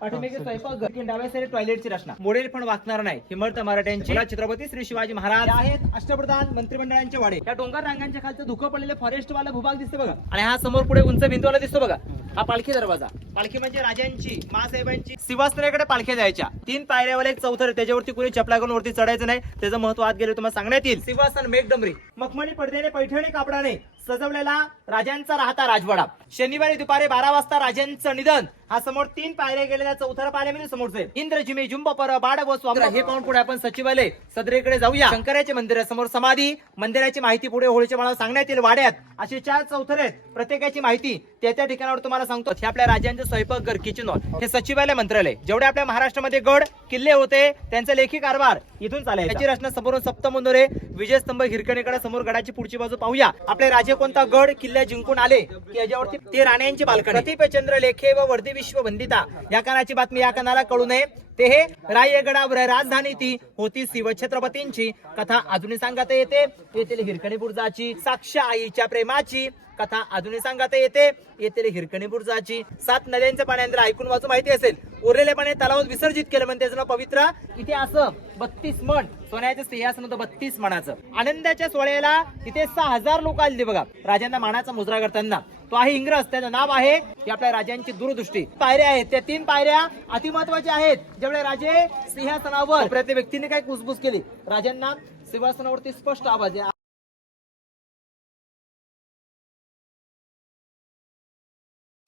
पाठीमागे स्वयंपाक घर डाव्या साईड टॉयलेटची रचना. मोडेल पण वाकणार नाही. हिमर्थ मराठ्यांची. छत्रपती श्री शिवाजी महाराज. आहेत अष्टप्रधान मंत्रिमंडळांचे वाडे. या डोंगर रांगांच्या खालचं धुकं पडलेले फॉरेस्ट वाला भूभाग दिसते बघा. आणि हा समोर पुढे उंच भिंतवाला दिसतो बघा. हा पालखी दरवाजा. पालखी म्हणजे राजांची महासाहेबांची. सिंहासनाकडे पालख्या जायच्या तीन पायऱ्यावर एक चौथर. त्याच्यावरती कोणी चपला करून वरती चढायचं नाही. त्याचं महत्त्व आत गेले तुम्हाला सांगण्यात येईल. सिंहासन मेघडंबरी मखमली पडद्याने पैठणी कापडाने. सजवलेला राजांचा राहता राजवाडा. शनिवारी दुपारी बारा वाजता राजांचं निधन. हा समोर तीन पायऱ्या गेलेल्या चौथरा पायऱ्यामध्ये समोरचे. इंद्र जिमे जुंब पर बाड व स्वामी. हे पाहून पुढे आपण सचिवालय सदरेकडे जाऊया. शंकराचे मंदिर आहे समोर समाधी. मंदिराची माहिती पुढे होळीच्या मला सांगण्यात येईल. वाड्यात असे चार चौथरे आहेत. प्रत्येकाची माहिती त्या त्या ठिकाणावर तुम्हाला सांगतो. हे आपल्या राज्यांचे स्वयंपाकघर किचन हे सचिवालय मंत्रालय. जेवढे आपल्या महाराष्ट्रामध्ये गड किल्ले होते त्यांचा लेखी कारभार इथून चालायचा. याची रचना समोरून सप्तमुंदोरे विजयस्तंभ हिरकणीकडे समोर गडाची पुढची बाजू पाहूया. आपले राजे कोणता गड किल्ला जिंकून आले की याच्यावरती ते राण्यांची बालकणी. प्रतिपचंद्र लेखे व वर्दी विश्व बंदिता या कानाची बातमी या कानाला कळू नये. ते हे रायगडावर राजधानी ती होती शिवछत्रपतींची. कथा अजूनही सांगता येते. येथील हिरकणी बुर्जाची साक्ष आईच्या प्रेमाची कथा अजूनही सांगता येते. येथील हिरकणी बुर्जाची सात नद्यांचं पाण्यानंतर ऐकून वाचून माहिती असेल. उरलेले पाणी तलावात विसर्जित केलं म्हणजे त्याचं नाव पवित्र. इथे असं बत्तीस मण सोन्याचं सिंहासन होतं बत्तीस मणाचं आनंदाच्या सोहळ्याला तिथे सहा हजार लोक आले बघा. राजांना मानाचा मुजरा करताना. तो आहे इंग्रज त्याचं नाव आहे की आपल्या राजांची दूरदृष्टी. पायऱ्या आहेत त्या तीन पायऱ्या अतिमहत्वाच्या आहेत. जेवढे राजे सिंहासनावर प्रत्येक व्यक्तीने काय कुसबुस केली. राजांना सिंहासनावरती स्पष्ट आवाज आहे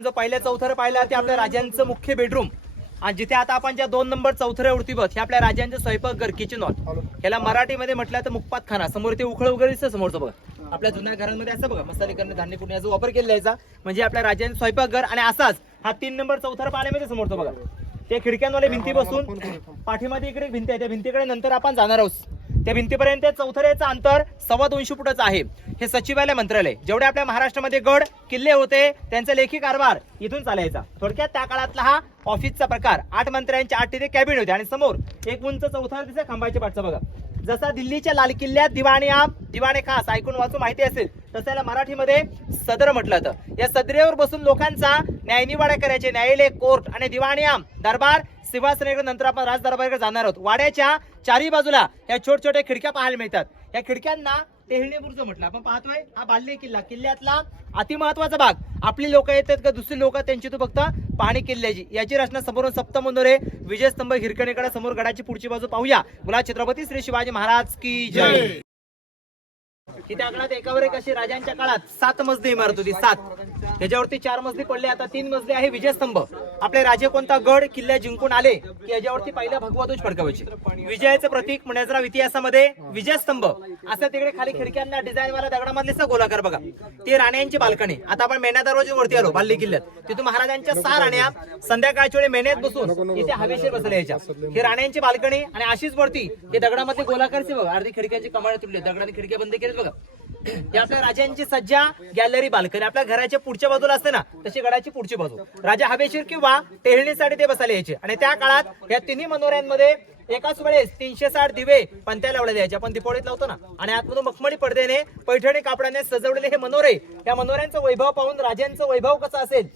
जो पहिल्या चौथर पाहिला ते आपल्या राजांचं मुख्य बेडरूम आणि जिथे आता आपण ज्या दोन नंबर चौथऱ्यावरती बस हे आपल्या राजांचं स्वयंपाकघर किचन हॉल याला मराठीमध्ये म्हटलं तर मुखपात खाना समोर ते उखळ वगैरे दिसतं समोरचं बघ. आपल्या जुन्या घरांमध्ये असं बघा मसाले करणं धान्य कुठे याचा वापर केलेला याचा. म्हणजे आपल्या राजांचं स्वयंपाकघर आणि असाच हा तीन नंबर चौथरा पाण्यामध्ये समोरचं बघा. ते खिडक्यांवाले भिंती बसून पाठीमध्ये इकडे भिंती आहे. त्या भिंतीकडे नंतर आपण जाणार आहोत. त्या भिंतीपर्यंत चौथऱ्याचं अंतर सव्वा दोनशे फुटाचं आहे. हे सचिवालय मंत्रालय. जेवढे आपल्या महाराष्ट्रामध्ये गड किल्ले होते त्यांचा लेखी कारभार इथून चालायचा. थोडक्यात त्या काळातला हा ऑफिसचा प्रकार. आठ मंत्र्यांचे आठ तिथे कॅबिन होते आणि समोर एक उंच चौथरा दिसे खांबाच्या पाठचा बघा. जसा दिल्लीच्या लाल किल्ल्यात दिवाणी आम दिवाणे खास ऐकून वाचून माहिती असेल तसं याला मराठीमध्ये सदर म्हटलं जातं. या सदरेवर बसून लोकांचा न्यायनिवाडा करायचे न्यायालय कोर्ट आणि दिवाणी आम दरबार सिंहासनेकडे नंतर आपण राजदरबारकडे जाणार आहोत. वाड्याच्या चारी बाजूला या छोट छोट्या खिडक्या पाहायला मिळतात. या खिडक्यांना टेहळणी बुर्ज म्हटलं. आपण पाहतोय हा बाल्य किल्ला. किल्ल्यातला अतिमहत्वाचा भाग. आपली लोक येतात का? दुसरी लोक त्यांची तू फक्त पाणी किल्ल्याची. याची रचना समोरून सप्तमुंदोरे विजयस्तंभ हिरकणीकडे समोर गडाची पुढची बाजू पाहूया. मुला छत्रपती श्री शिवाजी महाराज की जय. की त्या काळात एकावर एक अशी राजांच्या काळात सात मजली इमारत होती सात. त्याच्यावरती चार मजली पडले आता तीन मजले आहे विजयस्तंभ. आपले राजे कोणता गड किल्ला जिंकून आले की याच्यावरती पहिला भगवा ध्वज फडकावायचे. विजयाचं प्रतीक पुण्याचा इतिहासामध्ये विजयस्तंभ. असं तिकडे खाली खिडक्यांना डिझाईन वाला दगडामधले सगळं गोलाकार बघा. ते राण्यांची बाल्कणी. आता आपण मेना दरवाजेवरती आलो बाल्ली किल्ल्यात. तिथून महाराजांच्या सहा राण्या संध्याकाळच्या वेळी मेन्यात बसून इथे हवेशीर बसल्या याच्या. ही राण्यांची बाल्कणी आणि अशीच वरती हे दगडामध्ये गोलाकारचे बघा अर्धी खिडक्याची कमाळ तुटली दगडाने खिडक्या बंद केली बघा. या आपल्या राजांची सज्जा गॅलरी बाल्कनी. आपल्या घराच्या पुढच्या बाजूला असते ना तशी गडाची पुढची बाजू. राजा हवेशीर किंवा टेहळणीसाठी ते बसायला यायचे. आणि त्या काळात या तिन्ही मनोऱ्यांमध्ये एकाच वेळेस तीनशे साठ दिवे पंत्या लावल्या द्यायचे आपण दिपोळीत लावतो ना आणि आतमधून मखमली पडद्याने पैठणी कापडाने सजवलेले हे मनोरे या मनोऱ्यांचं वैभव पाहून राजांचं वैभव कसं असेल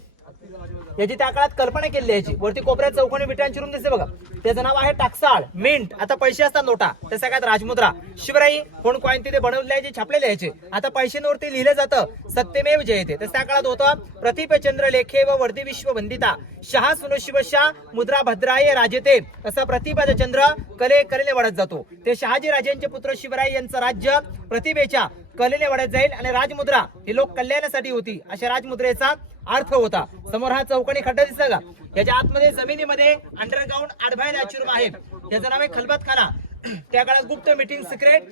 याची त्या काळात कल्पना केली याची वरती कोपऱ्यात चौकोनी विटांची रूम दिसते बघा. त्याचं नाव आहे टाकसाळ. मिंट. आता पैसे असतात नोटा. त्या सगळ्यात राजमुद्रा. शिवराई कोण कॉईन तिथे बनवले याचे छापलेले याचे. आता पैशांवरती लिहिलं जातं सत्यमेव जयते तसं त्या काळात होतं प्रतिपचंद्र लेखे व वर्दी विश्व बंदिता शहा सुनो शिवशा मुद्रा भद्राय राजते. तसा प्रतिपचंद्र कले कलेने वाढत जातो. ते शहाजी राजेंचे पुत्र शिवराय यांचं राज्य प्रतिभेच्या कलेने वाढत जाईल आणि राजमुद्रा ही लोक कल्याणासाठी होती. अशा राजमुद्रेचा अर्थ होता. समोर हा चौकणी खड्डा दिसला. का याच्या आतमध्ये जमिनीमध्ये अंडरग्राऊंड आडभाय रूम आहे त्याचं नाव आहे खलबत खाना त्या काळात गुप्त मीटिंग सिक्रेट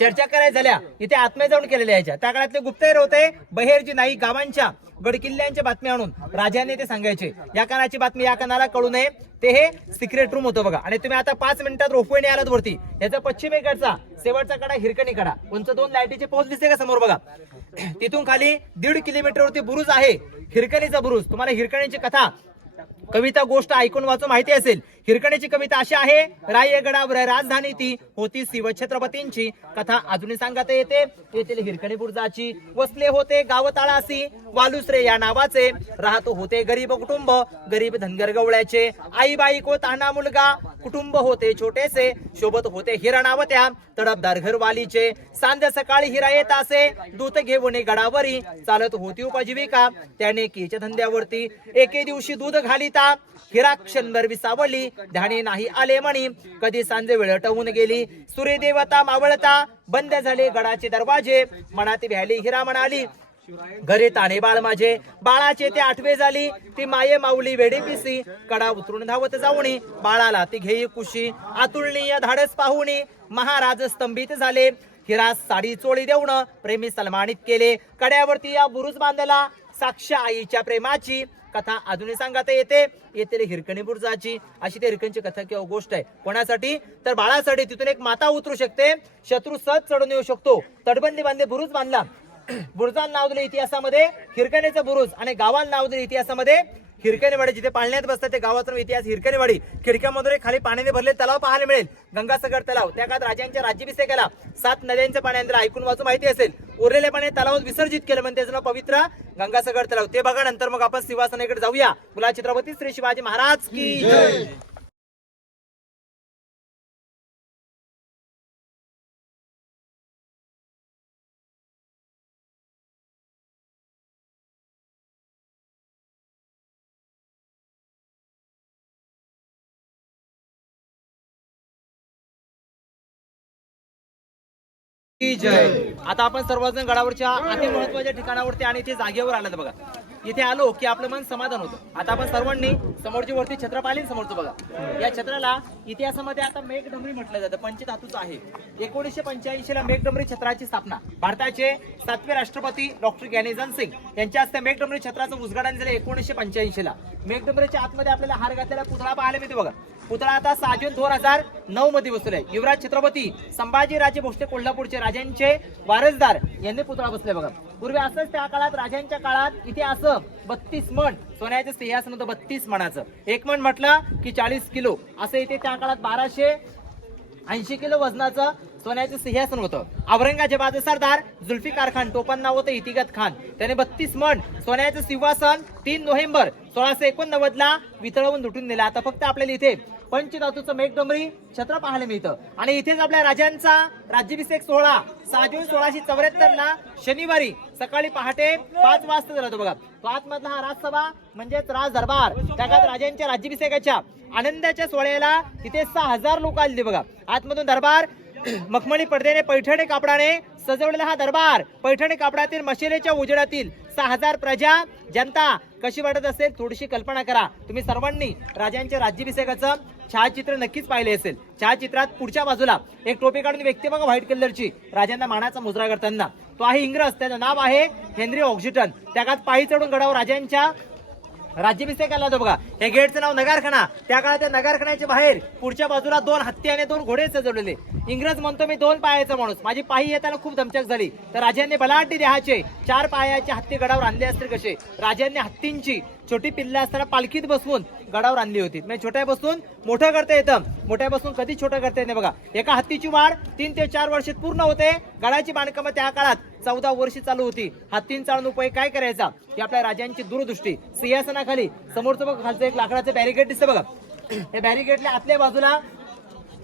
चर्चा करायच्या झाल्या. इथे आत्म्या जाऊन केलेल्या याच्या त्या काळातले गुप्तहेर होते. बहेरजी नाही गावांच्या गडकिल्ल्यांच्या बातम्या आणून राजाने ते सांगायचे. या कानाची बातमी या कानाला कळू नये. ते हे सिक्रेट रूम होतं बघा. आणि तुम्ही आता पाच मिनिटात रोपवेने आलात वरती. याचा पश्चिमेकडचा शेवटचा कडा हिरकणी कडा उंच दोन लाईटीचे पोहोच दिसते का समोर बघा? तिथून खाली दीड किलोमीटर वरती बुरुज आहे. हिरकणीचा बुरुज. तुम्हाला हिरकणीची कथा कविता गोष्ट ऐकून वाचून माहिती असेल. हिरकणीची कविता अशी आहे रायगडावर राजधानी ती होती शिव छत्रपतींची. कथा अजूनही सांगता येते. येथील हिरकणी बुर्जाची वसले होते गाव तळासी वालुसरे या नावाचे. राहतो होते गरीब कुटुंब गरीब धनगर गवळ्याचे. आई बाई को ताना मुलगा कुटुंब होते छोटेसे. शोभत होते हिरा नावत्या तडपदार घरवालीचे. सांध्या सकाळी हिरा येत असे दूत घेऊन गडावरी. चालत होती उपजीविका त्याने केच्या धंद्यावरती. एके दिवशी दूध घालीत हिरा क्षणभर विसावली. ध्याने नाही आले म्हणी. कधी सांजे वेळ टवून गेली. सूर्यदेवता मावळता. बंद झाले गडाचे दरवाजे. मनात भ्याली हिरा म्हणाली घरी ताणे बाळ माझे. बाळाचे ते आठवे झाली. ती माये माऊली वेडी पिसी. कडा उतरून धावत जाऊनी. बाळाला ती घेई कुशी. आतुलनीय धाडस पाहुणी महाराज स्तंभित झाले. हिरा साडी चोळी देऊन प्रेमी सन्मानित केले. कड्यावरती या बुरुज बांधला. साक्ष आईच्या प्रेमाची. कथा अजूनही सांगता येते. येते हिरकणी बुरुजाची अशी ते हिरकणची कथा किंवा गोष्ट आहे. कोणासाठी? तर बाळासाठी तिथून एक माता उतरू शकते. शत्रू सहज चढून येऊ शकतो. तटबंदी बांधले बुरुज बांधला. बुरुजाला नाव दिले इतिहासामध्ये. हिरकणीचा बुरुज आणि गावाला नाव दिले इतिहासामध्ये. हिरकणीवाडी जिथे पाळण्यात बसतात ते गावाचा इतिहास हिरकणीवाडी. खिडक्यामधून एक खाली पाण्याने भरले तलाव पाहायला मिळेल. गंगासागर तलाव. त्या काळात राजांच्या राज्याभिषेकाला सात नद्यांच्या पाण्यात ऐकून वाचून माहिती असेल उरलेले पाणी तलावात विसर्जित केलं म्हणजे त्याचं नाव पवित्र गंगासागर तलाव. ते बघा नंतर मग आपण सिंहासनाकडे जाऊया. मुला छत्रपती श्री शिवाजी महाराज की जय. आता आपण सर्वजण गडावरच्या अति महत्त्वाच्या ठिकाणावरती आणि इथे जागेवर आलात बघा. इथे आलो की आपलं मन समाधान होतं. आता आपण सर्वांनी समोरची वरती छत्र पाहिली समोरचं बघा. या छत्राला इतिहासामध्ये आता मेघडमरी म्हटलं जातं. पंचधातूचं आहे. एकोणीसशे पंच्याऐंशी ला मेघडमरी छत्राची स्थापना. भारताचे सातवे राष्ट्रपती डॉक्टर ज्ञानेजन सिंग यांच्या हस्ते मेघडमरी छत्राचं उद्घाटन झालं एकोणीसशे पंच्याऐंशी ला मेघडमरीच्या आतमध्ये आपल्याला हार घातलेला पुतळा पाहायला मिळते बघा. पुतळा आता सहा जून दोन हजार नऊ मध्ये बसलाय युवराज छत्रपती संभाजीराजे भोसले कोल्हापूरचे राजांचे वारसदार यांनी पुतळा बसलाय बघा. पूर्वी असंच त्या काळात राजांच्या काळात इथे असं बत्तीस मण सोन्याचं सिंहासन होतं बत्तीस मणाचं एक मण म्हटलं की चाळीस किलो. असं इथे त्या काळात बाराशे ऐंशी किलो वजनाचं सोन्याचं सिंहासन होतं. औरंगाजेबाचं सरदार जुल्फिकार खान टोपण नाव होतं इतिगत खान. त्याने बत्तीस मण सोन्याचं सिंहासन तीन नोव्हेंबर सोळाशे एकोणनव्वद ला वितळवून लुटून दिलं आता फक्त आपल्याला इथे पंचधातूचं मेघडोंबरी छत्र पाहायला मिळतं. आणि इथेच आपल्या राजांचा राज्याभिषेक सोहळा सहा जून सोळाशे चौऱ्याहत्तर ला शनिवारी सकाळी पहाटे पाच वाजता झाला तो बघा. तो आतमधला हा राजसभा म्हणजेच राज दरबार त्या राजांच्या राज्याभिषेकाच्या आनंदाच्या सोहळ्याला तिथे सहा हजार लोक आले बघा. आतमधून दरबार मखमली पडद्याने पैठणी कापडाने सजवलेला हा दरबार. पैठणी कापडातील मशिलेच्या उजेडातील सहा हजार प्रजा जनता कशी वाटत असेल थोडीशी कल्पना करा. तुम्ही सर्वांनी राजांच्या राज्याभिषेकाचं छायाचित्र नक्कीच पाहिले असेल. छायाचित्रात पुढच्या बाजूला एक टोपी काढून व्यक्ती बघा व्हाईट कलरची. राजांना मानाचा मुजरा करताना. तो आहे इंग्रज त्याचं नाव आहे हेनरी ऑक्सिटन त्या काळात पायी चढून गडावर राजांच्या राज्याभिषेक आला होता बघा. या गेटचं नाव नगारखाना. त्या काळात त्या नगारखान्याच्या बाहेर पुढच्या बाजूला दोन हत्ती आणि दोन घोडे सजवलेले. इंग्रज म्हणतो मी दोन पायाचा माणूस. माझी पायी येताना खूप धमचक झाली तर राजांनी बलाढ्य देहाचे चार पायाचे हत्ती गडावर आणले असतील कसे? राजांनी हत्तींची छोटी पिल्ला असताना पालखीत बसवून गडावर आणली होती. म्हणजे छोट्या बसून मोठं करता येतं. मोठ्या बसून कधी छोटं करता येत नाही बघा. एका हत्तीची वाढ तीन ते चार वर्षात पूर्ण होते. गडाची बांधकामं त्या काळात चौदा वर्षी चालू होती. हत्तींचा चालून उपाय काय करायचा? ही आपल्या राजांची दूरदृष्टी. सिंहासनाखाली समोरचं बघ खालचं एक लाकडाचं बॅरिकेड दिसतं बघा. या बॅरिकेडल्या आतल्या बाजूला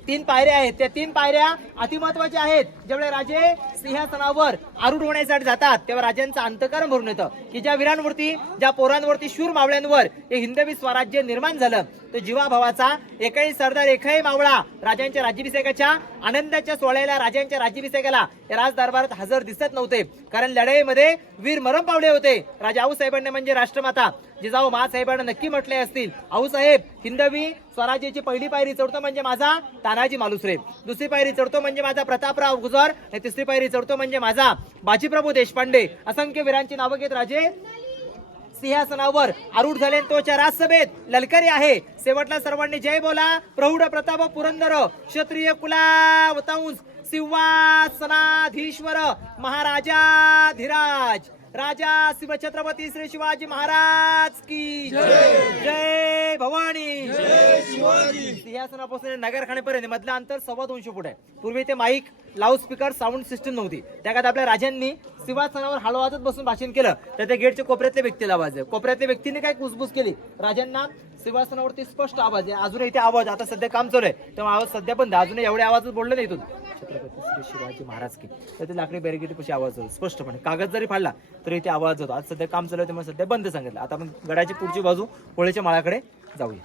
तीन पायऱ्या आहेत. त्या तीन पायऱ्या अतिमहत्वाच्या आहेत. ज्यावेळेला राजे सिंहासनावर आरूढ होण्यासाठी जातात तेव्हा राजांचं अंतकरण भरून येतं. की ज्या वीरांवरती ज्या पोरांवरती शूर मावळ्यांवर हे हिंदवी स्वराज्य निर्माण झालं तो जीवाभावाचा एकही सरदार एकही मावळा राजांच्या राज्याभिषेकाच्या आनंदाच्या सोहळ्याला राजांच्या राज्याभिषेकाला या राज दरबारात हजर दिसत नव्हते. कारण लढाईमध्ये वीर मरण पावले होते. राजा आऊसाहेबांनी म्हणजे राष्ट्रमाता. जिजाऊ महासाहेबांना नक्की म्हटले असतील. आऊसाहेब हिंदवी स्वराज्याची पहिली पायरी चढतो म्हणजे माझा तानाजी मालुसरे. दुसरी पायरी चढतो म्हणजे माझा प्रतापराव गुजर आणि तिसरी पायरी चढतो म्हणजे माझा बाजीप्रभू देशपांडे. असंख्य वीरांची नावं घेत राजे. सिंहासनावर आरूढ झाले तोच्या राजसभेत ललकरी आहे. शेवटला सर्वांनी जय बोला. प्रौढ प्रताप पुरंदर क्षत्रिय कुलावतांश सिंहासनाधीश्वर महाराजाधिराज राजा शिवछत्रपती श्री शिवाजी महाराज की जय। भवानी। सिंहासनापासून नगरखान्यापर्यंत मधलं अंतर सव्वा दोनशे फूट आहे. पूर्वी ते mike loud speaker sound system नव्हती. त्या काळात आपल्या राजांनी सिंहासनावर हळू वाजत बसून भाषण केलं तर त्या गेटच्या कोपऱ्यातल्या व्यक्तीला आवाज आहे. कोपऱ्यातल्या व्यक्तीने काय कुसबुस केली? राजांना सिंहासनावरती स्पष्ट आवाज आहे. अजूनही इथे आवाज आता सध्या काम चालू आहे. तेव्हा आवाज सध्या बंद अजून अजूनही एवढे आवाज बोलले नाही इथून. छत्रपती श्री शिवाजी महाराज की. तर ते लाकडी बॅरिकेड कशी आवाज होतो स्पष्टपणे. कागद जरी फाडला तरी इथे आवाज होतो. आज सध्या काम चालू आहे त्यामुळे सध्या बंद सांगितलं. आता आपण गडाची पुढची बाजू होळीच्या माळाकडे जाऊया.